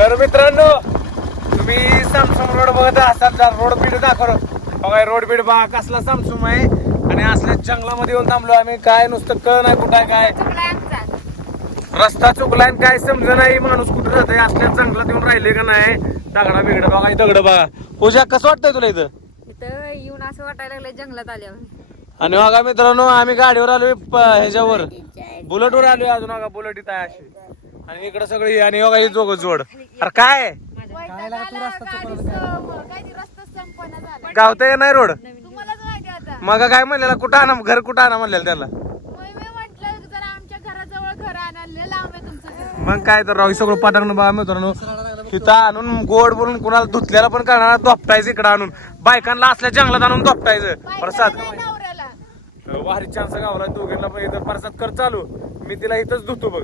तर मित्रांनो तुम्ही सॅमसंग रोड बघत असाल तर रोड बीड दाखव बघा रोड बीड बघा कसला सॅमसंग आहे. आणि असल्या जंगलामध्ये येऊन थांबलो आम्ही. काय नुसतं कळ नाही कुठं आहे काय रस्ता चुकलाय आणि काय समज नाही माणूस कुठं जातोय असल्या जंगलात येऊन राहिले का नाही. दगडा बिगडा बघा दगड बघा. पूजा कसं वाटतंय तुला इथं? इथं येऊन असं वाटायला लागलं जंगलात आल्यावर आणि बघा मित्रांनो आम्ही गाडीवर आलोय प- ह्याच्यावर. बुलेटवर आलोय अजून बघा बुलेट इथं आहे अशी. आणि इकडे सगळी आणि बघा ही जोग जोड. अरे काय? गावतंय नाही रोड? तुम्हालाच माहिती आता. मग काय म्हणलेला? कुठं आणा घर कुठं आणा म्हणलेलं त्याला? मग मी म्हंटल जरा आमच्या घराजवळ घर आणायला लांब आहे तुमचं घर. मग काय तर राव हे सगळं पाठवणं बघा मित्रांनो तिथं आणून गोड बोलून कुणाला धुतल्याला पण करणार धोपटायचं इकडं आणून. बायकांना असल्या जंगलात आणून धोपटायचं. प्रसाद. वारी चान्स गावला दोघींना पण इथं प्रसाद कर चालू. मी तिला इथंच धुतो बघ.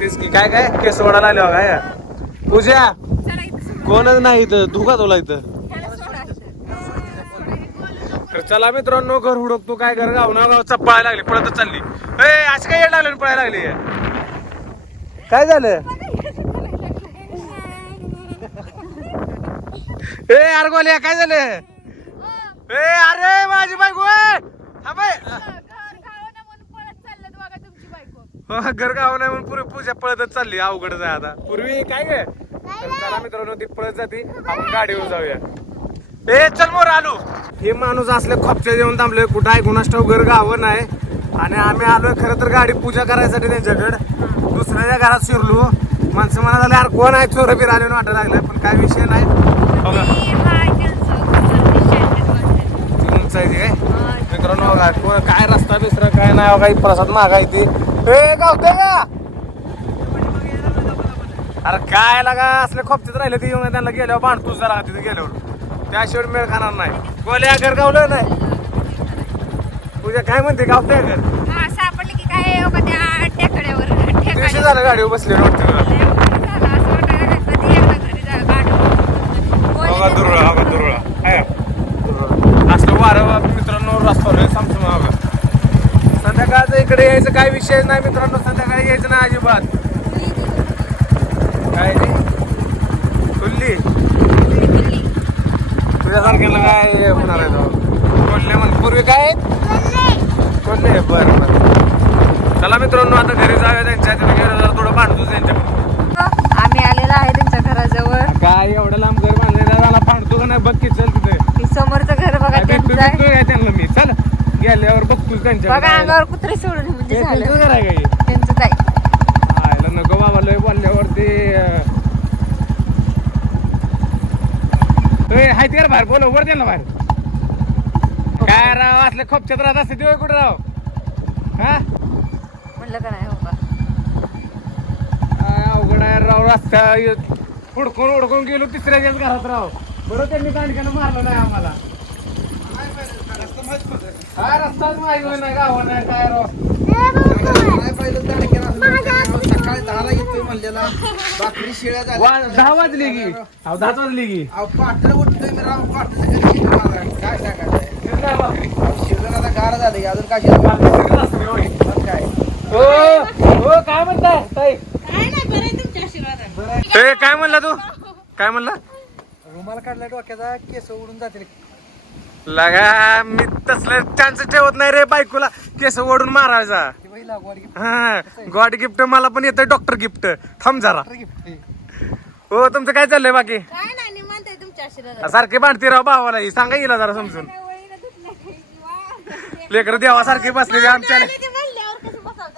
तेच की काय काय? केस वडाला आले बघा या. पूजा कोणच नाही इथं धुका तुला इथं. तर चला मित्रांनो घर हुडकतो काय घर गाव ना गाव पळायला लागली पळतच चालली. ए अशी काय येड लागली पळायला लागली? काय झालं? ए अरे गोल्या काय झालं? ए अरे माझी बायको ए! थांब ए. घर खावं ना म्हणून पळत चाललं बघा तुमची बायको हो, घर गाव नाही म्हणून पुरी पूजा पळतच चालली अवघड आहे आता. पूर्वी काय गे? चला मित्रांनो ती पळत जाते आपण गाडीवर जाऊया. ए चल मोर आलो. हे माणूस असले खोपच्या जेवण थांबले कुठं आहे गुणाष्ट घर गावं नाही. आणि आम्ही आलोय खरं तर गाडी पूजा करायसाठी त्यांच्याकडे. दुसऱ्याच्या घरात शिरलो. माणसं म्हणा झाले यार कोण आहे? चोर बिर आले वाटायला लागलाय पण काय विषय नाही. काय मित्रांनो काय रस्ता बिस्ता काय नाही बघा ही प्रसाद मागाय ती. ए गावते का? अरे काय लागा असले खोपतीत राहिले ती येऊन त्यांना गेल्यावर बांधतोच जरा तिथे गेल्यावर. त्याशिवाय मेळ खाणार नाही. गोल्या घर गावलं नाही. तुझ्या काय म्हणते गावते घर हा, सापडलं की काय हो त्या. झालं गाडीवर बसले वाटतं लय मोठं झालं, असं वाटायला लागलं कधी एकदा घरी जा- गाडीवर. बघा बोलले दुरळा ना. बघा दुरळा आहे दुरळा. असलं वारं मित्रांनो रस्ता समजून बघा संध्याकाळचं इकडे यायचं काय विषय नाही मित्रांनो संध्याकाळी यायचं नाही अजिबात. काय ते? खुल्ली तुझ्यासारख्याला काय होणार आहे? कोल्हे म्हण पूर्वी काय? कोल्हे. बरं बरं. चला मित्रांनो आता घरी जाऊया त्यांच्या तिथे थोडं भांडतो त्यांच्याकडे आम्ही आलेलो आहे त्यांच्या घराजवळ. काय एवढं लांब घर बांधलेलं झाला भांडतो का नाही? बघ की चल तिथे. समोरचं घर बघा त्यांना मी? चल गेल्यावर बघतोच त्यांच्या बघा अंगावर कुत्रे सोडून म्हणजे झालं. काही त्यांचं काय आयला नको बाबा लय बोलल्यावर ते अं, ए, हाय ते बाहेर बोल वर त्यांना बाहेर. काय राव असले खोपच्यात राहत असते ते कुठे राव? हा? म्हणलं का नाही हो का? काय अवघड आहे राव रस्ता हुडकून हुडकून गेलो तिसऱ्याच्याच घरात राव. बरं त्यांनी कांडक्यानं मारलं नाही आम्हाला. काय रस्ताच माहिती नाही गावा नाही काय सकाळी दहाला येतोय म्हणलेला. शिळ्या झाल्या. वा- दहा वाजली की. अहो दहाच वाजली की. अहो, पाटलं उठतोय मी राव पाटलं कधी येतं मला? काय सांगायचं? शिवलं आता गार झालं अजून काय? मग काय? हो हो काय म्हणताय? ताई. ए, काय म्हणला तू? काय म्हणला? रुमाल काढला डोक्याचा केस उडून जातील. लगा मी तसलं चान्स ठेवत नाही रे बायकोला. केस ओढून मारायचा. हा गॉड गिफ्ट मला पण येतं डॉक्टर गिफ्ट थांब जरा. हो तुमचं काय चाललंय बाकी? काय नाही निवांत आहे तुमच्या आशीर्वाद सारखे बांधते राव भावाला ही. सांगा येईल जरा समजून. लेकर देवासारखे बसलेले आमच्या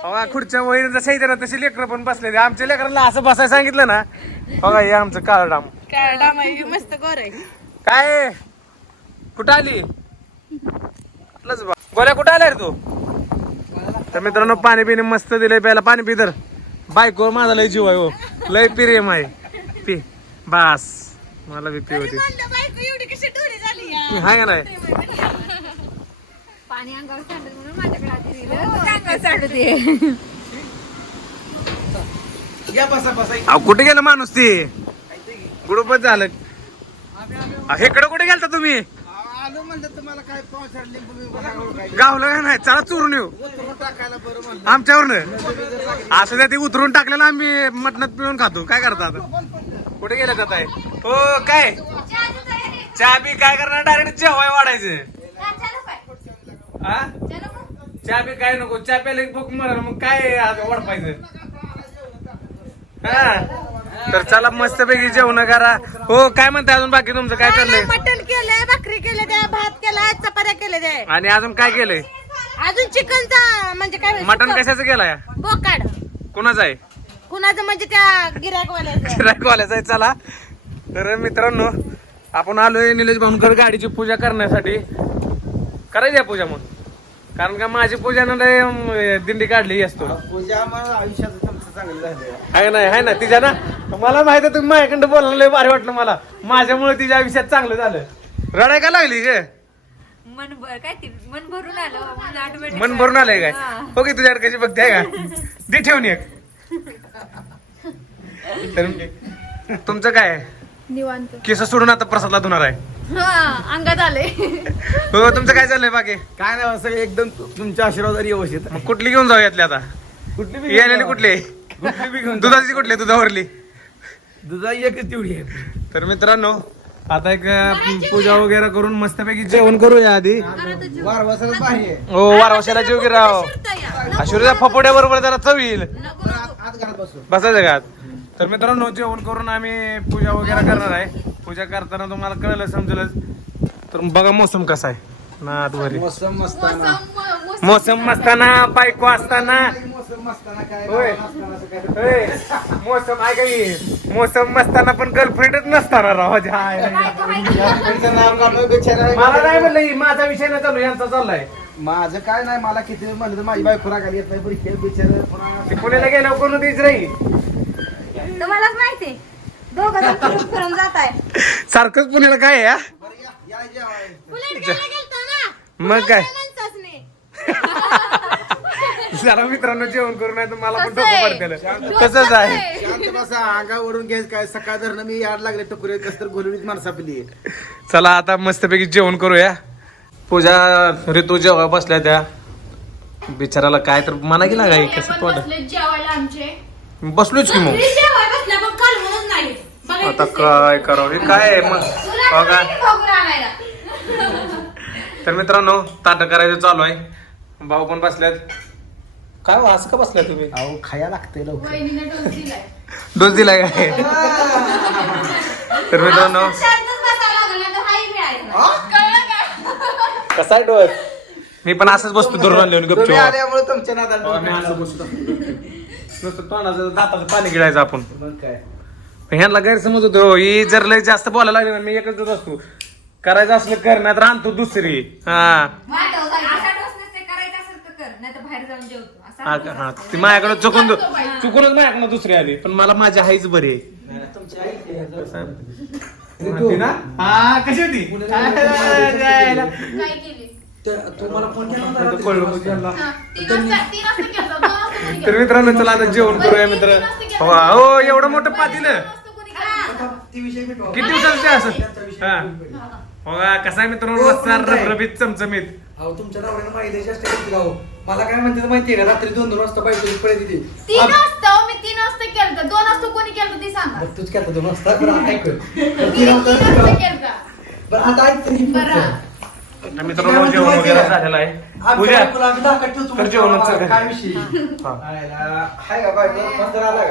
बघा खुर्च्या वहिनी जसं येते ना तशी लेकरं पण बसलेली. आमच्या लेकरांना असं बसायला सांगितलं ना बघा हे आमचं काळ डाम. काय डाम आहे मस्त गोर आहे. काय? कुठं आली. गोल्या कुठं आलाय रे तू? तर मित्रांनो पाणी पिणे मस्त दिलंय प्यायला. पाणी पी तर. बायको माझा लय जीव आहे हो. लय प्रेम आहे. पी. बास. मला बी पी होती. हाय का नाही? पाणी अंगावर सांडत म्हणून माझ्याकडे आधी दिलं. तुझ्या अंगावर सांडू दे या बसा बसा. अहो कुठे गेलं माणूस ती? कुठं झालं. अहो, इकडं कुठे गेलता तुम्ही? आलो म्हणलं तुम्हाला काय पावसाळ लिंबू बिंबू लागलो काय गावलं का नाही? चला चोरून येऊ. उतरून टाकायला बरं म्हणलं. आमच्यावरनं? असं द्या ते उतरून टाकलेलं आम्ही मटणात पिळून खातो. काय करता आता? कुठे गेलं जात आहे हो काय? चहा बी काय करणार? डायरेक्ट जेवाय वाढायचं. हा चहा बी काय नको. चहा प्यायला की भूक मरल मग काय आता वाढपायचं हा? तर चला मस्त पैकी जेवण करा. हो काय म्हणताय अजून? बाकी तुमचं काय चाललंय? मटण केलंय भाकरी केले त्या भात केलाय आणि अजून काय केलंय? अजून चिकनचा म्हणजे काय मटण कशाचं केलाय? बोकाड. कुणाचं आहे? कुणाचं म्हणजे त्या गिरायकवाल्याचं गिरायकवाल्याचं आहे चला. तर मित्रांनो आपण आलोय निलेश भामकर गाडीची पूजा करण्यासाठी. करायची आहे पूजा मग कारण का माझी पूजा दिंडी काढली असतो पूजा मला आयुष्यात तुमचं चांगलं झालं आहे ना आहे ना तिच्या ना. मला माहिती आहे तुम्ही माझ्याकडे बोलायला लय भारी वाटलं मला. माझ्यामुळे तिच्या आयुष्यात चांगलं झालं. रडाय का लागली ग? मन भर काय ते मन भरून आलं म्हणजे ऑटोमॅटिक मन भरून आलंय काय? हो. की तुझ्याकडे कशी बघते आहे का? दे ठेवून एक. तर तुमचं काय? आहे? निवांत. केस सोडून आता प्रसादला धुणार आहे. हा अंगात आले हो तुमचं काय चाललंय बाकी? काय नाही सगळे एकदम तु- तुमच्या आशीर्वादाने व्यवस्थित मग कुठली घेऊन जाऊ यातली आता? कुठली बी यायलेली कुठली? कुठली बी घेऊन दुधाची कुठली दुधावरली. दुधा एकच तेवढी आहे. तर मित्रांनो आता एक पूजा वगैरे करून मस्तपैकी जेवण करूया आधी. हो वारवशाला जेव गिराव आशीर्वाद फपोड्या बरोबर जरा चव येईल बरं, आत आत घरात बसू बसायचं का आत? तर मित्रांनो जेवण करून आम्ही पूजा वगैरे करणार आहे. पूजा करताना तुम्हाला कळलं समजलंच. तर बघा मोसम कसा आहे. ना आतवरी मोसम मस्ताना. मोसम मस्ताना बायको असताना. मोसम होय. आहे काही मोसम मस्ताना पण गर्लफ्रेंडच नसताना राव हाय. मला नाही म्हणलं ही माझा विषय नाही चालू यांचा चाललाय. माझं काय नाही मला किती म्हणलं तर माझी बायको रागायला येत नाही बरं हे बिचार पुन्हा ते पुण्याला गेल्यावर कोण तीच राही तुम्हालाच माहिती दोघं जण फिरून फिरून जात आहे सारखंच पुण्याला काय आहे हा? मग काय? जरा मित्रांनो जेवण करून नाही तर मला पण कसं आहे? डोकं पडतेलं तसंच आहे. शांत बसा अंगावरून घ्यायचं काय सकाळ धरणं मी याड लागले टकुरे कस तर गोलवीत माणसा पिली चला आता मस्तपैकी जेवण करूया. पूजा ऋतू जेव्हा बसल्या त्या बिचाराला काय तर मना गेला काय कसं वाटत बसले जेवायला आमचे. बसलोच की मग. बसल्या पण आता काय करावं? हे काय आहे मग? बघा बघून आणायला? तर मित्रांनो ताट करायचं चालू आहे. भाऊ पण बसल्यात. काय हो, असं का बसलाय तुम्ही? अहो खाया लागते लवकर. वहिनीने डोस दिलाय. डोस दिलाय काय? तर मित्रांनो शांतच बसायला लागलं नाही तर हाही मिळायचं कळलं का? कसा आहे डोस? मी पण असंच बसतो दुरून आणले तुम्ही आल्यामुळे तुमच्या हो, बसतो. नुसतं तोंडाचं दाताचं पाणी गिळायचं आपण. मग काय? ह्यांना गैरसमज होतो ही जर लय जास्त बोलायला लागली ना मी एकच देत असतो. करायचं असलं कर नाही तर आणतो दुसरी. हा डोस नसते करायचं असेल तर कर नाही तर बाहेर जाऊन जेवतो. असा हा का? हा. ती माझ्याकडे चुकून चुकूनच माझ्याकडे दुसरी आली. पण मला माझी आईच बरी आहे. होती ना? हा कशी होती. काय केली. हा, तर? मित्रांनो चला आता जेवण करूया मित्र. हो हो एवढं मोठं पातील? किती दिवसाचे असं? हा. हो का? कसा आहे मित्रांनो? मस्त रबरबीत चमचमीत. अहो तुमच्या नवऱ्यानं माहिती जास्त मला काय म्हणते माहितीये का? रात्री दोन दोन वाजता पाहिजे पळत येते तीन वाजता हो, मी तीन वाजता केलं दोन वाजता कोणी केलं ते सांगा. तूच केलं दोन वाजता? बरं आता ऐक. तीन तीन वाजता केलं बरं आता ऐक तरी. बरं. तर मित्रांनो जेवण वगैरे झालेलं आहे. आमच्या पूजा बायकोला आम्ही दाखवत ठेवतो तर जेवणाचं काय काय? विषय? हा. हाय का बायको? पंधरा आला का?